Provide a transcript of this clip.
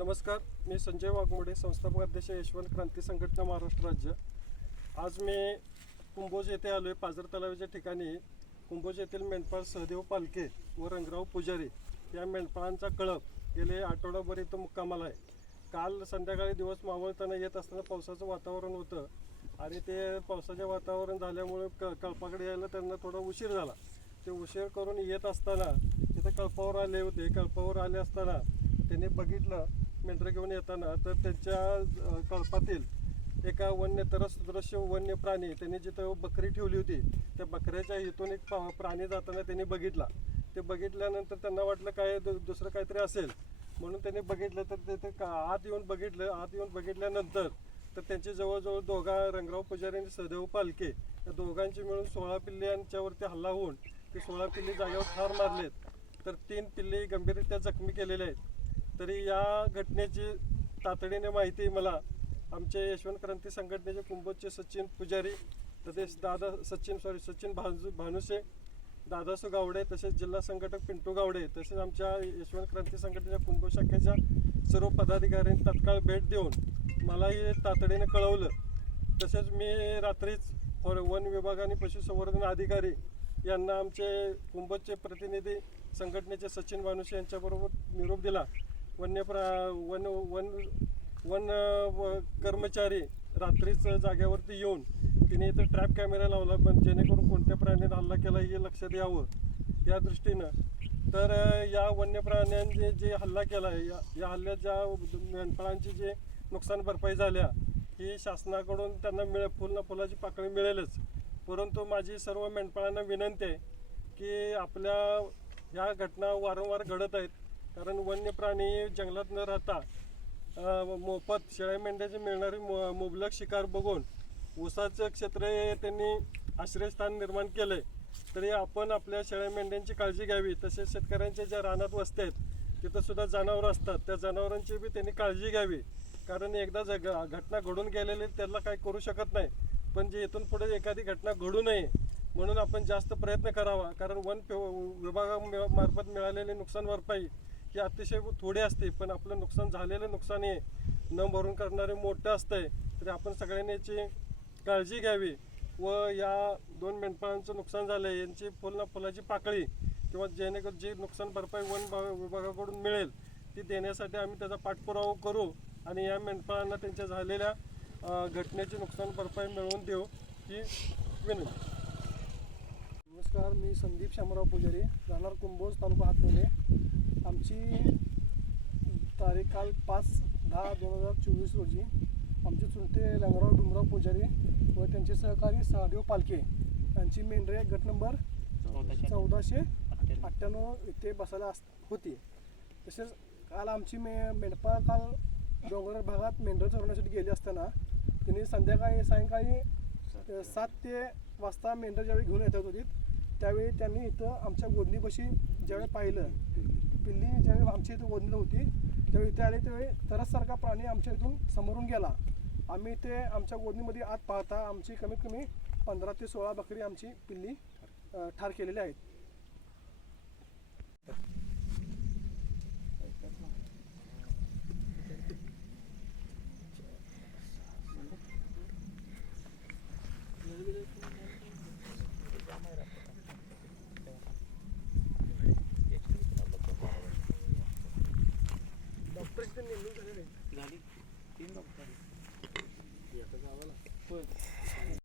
नमस्कार मी संजय वाघमोडे संस्थापक अध्यक्ष यशवंत क्रांती संघटना महाराष्ट्र राज्य. आज मी कुंभोज येथे आलो आहे पाझर तलावाच्या ठिकाणी कुंभोज येथील मेंढपाळ सहदेव पालके व रंगराव पुजारी या मेंढपाळांचा कळप गेले आठवडाभर इथं मुक्कामाला आहे. काल संध्याकाळी दिवस मावळताना येत असताना पावसाचं वातावरण होतं आणि ते पावसाचे वातावरण झाल्यामुळे क कळपाकडे यायला त्यांना थोडा उशीर झाला. ते उशीर करून येत असताना तिथे कळपावर आले होते. कळपावर आले असताना त्यांनी बघितलं मेंढरं घेऊन येताना तर त्यांच्या कळपातील एका वन्य तरसदृश्य वन्य प्राणी त्यांनी जिथं बकरी ठेवली होती त्या बकऱ्याच्या इथून एक पा- प्राणी जाताना त्यांनी बघितला. ते बघितल्यानंतर त्यांना वाटलं काय दु- दुसरं काहीतरी असेल. म्हणून त्यांनी बघितलं तर तिथे का आत येऊन बघितलं आत येऊन बघितल्यानंतर तर त्यांची जवळजवळ दोघा रंगराव पुजारी आणि सदैव पालके या दोघांची मिळून सोळा पिल्ले यांच्यावरती हल्ला होऊन ते सोळा पिल्ले जागेवर ठार मारलेत. तर तीन पिल्ले गंभीररित्या जखमी केलेले आहेत. तरी या घटनेची तातडीने माहिती मला आमचे यशवंत क्रांती संघटनेचे कुंभोजचे सचिन पुजारी तसेच दादा सचिन सॉरी सचिन भानू भानुसे दादासू गावडे तसेच जिल्हा संघटक पिंटू गावडे तसेच आमच्या यशवंत क्रांती संघटनेच्या कुंभ शाखेच्या सर्व पदाधिकाऱ्यांनी तत्काळ भेट देऊन मलाही तातडीने कळवलं. तसेच मी रात्रीच फॉर वन विभाग आणि पशुसंवर्धन अधिकारी यांना आमचे कुंभचे प्रतिनिधी संघटनेचे सचिन भानुसे यांच्याबरोबर निरोप दिला. वन्य प्रा वन वन वन व- कर्मचारी रात्रीच जाग्यावरती येऊन तिने इथं ट्रॅप कॅमेरा लावला पण जेणेकरून कोणत्या प्राण्याने हल्ला केला हे लक्षात यावं या दृष्टीनं. तर या वन्य प्राण्यांनी जे हल्ला केला आहे या या हल्ल्यात ज्या मेंढपाळांची जे नुकसान भरपाई झाल्या ही शासनाकडून त्यांना मिळे फुल ना फुलाची पाकळी मिळेलच. परंतु माझी सर्व मेंढपाळांना विनंती आहे की आपल्या ह्या घटना वारंवार घडत आहेत. कारण वन्य प्राणी जंगलात न राहता अ, मोफत शेळ्या मेंढ्याची मिळणारी मो मुबलक शिकार बघून ऊसाचं क्षेत्र हे त्यांनी आश्रयस्थान निर्माण केले. तरी आपण आपल्या शेळ्या मेंढ्यांची काळजी घ्यावी. तसेच शेतकऱ्यांच्या ज्या रानात वस्त्या आहेत तिथं सुद्धा जनावरं असतात. त्या जनावरांची बी त्यांनी काळजी घ्यावी. कारण एकदा ज घटना घडून गेलेली त्याला काही करू शकत नाही. पण जे इथून पुढे एखादी घटना घडू नये म्हणून आपण जास्त प्रयत्न करावा. कारण वन विभागामार्फत मिळालेली नुकसान भरपाई की अतिशय थोडी असते पण आपलं नुकसान झालेलं नुकसान हे. न भरून करणारे मोठं असतंय. तरी आपण सगळ्यांनी याची काळजी घ्यावी. व या दोन मेंढपाळांचं नुकसान झालं आहे यांची फुलना फुलाची पाकळी किंवा जेणेकरून जी नुकसान भरपाई वन विभागाकडून मिळेल ती देण्यासाठी आम्ही त्याचा पाठपुरावा करू आणि या मेंढपाळांना त्यांच्या झालेल्या घटनेची नुकसान भरपाई मिळवून देऊ ही विनंती. नमस्कार मी संदीप शामराव पुजारी राहणार कुंभोज तालुका हातवले आमची तारीख काल पाच दहा दोन हजार चोवीस रोजी आमचे चुलते लंगराव डुमराव पुजारी व त्यांचे सहकारी सहदेव पालके यांची मेंढरे गट नंबर चौदाशे. अठ्ठ्याण्णव. इथे बसायला अस होती. तसेच काल आमची मे मेंढपा काल डोंगर भागात मेंढरं चरवण्यासाठी गेली असताना त्यांनी संध्याकाळी सायंकाळी सात ते वाजता मेंढरं ज्यावेळी घेऊन येतात होती त्यावेळी त्यांनी इथं आमच्या गोंदीपाशी ज्यावेळी पाहिलं पिल्ली ज्यावेळी आमच्या इथं गोदनीला होती त्यावेळी इथे आले त्यावेळी तरससारखा प्राणी आमच्या इथून समोरून गेला. आम्ही ते आमच्या गोदणीमध्ये आत पाहता आमची कमीत कमी पंधरा ते सोळा बकरी आमची पिल्ली ठार केलेली आहेत. झाली. तीन डॉक्टर होय.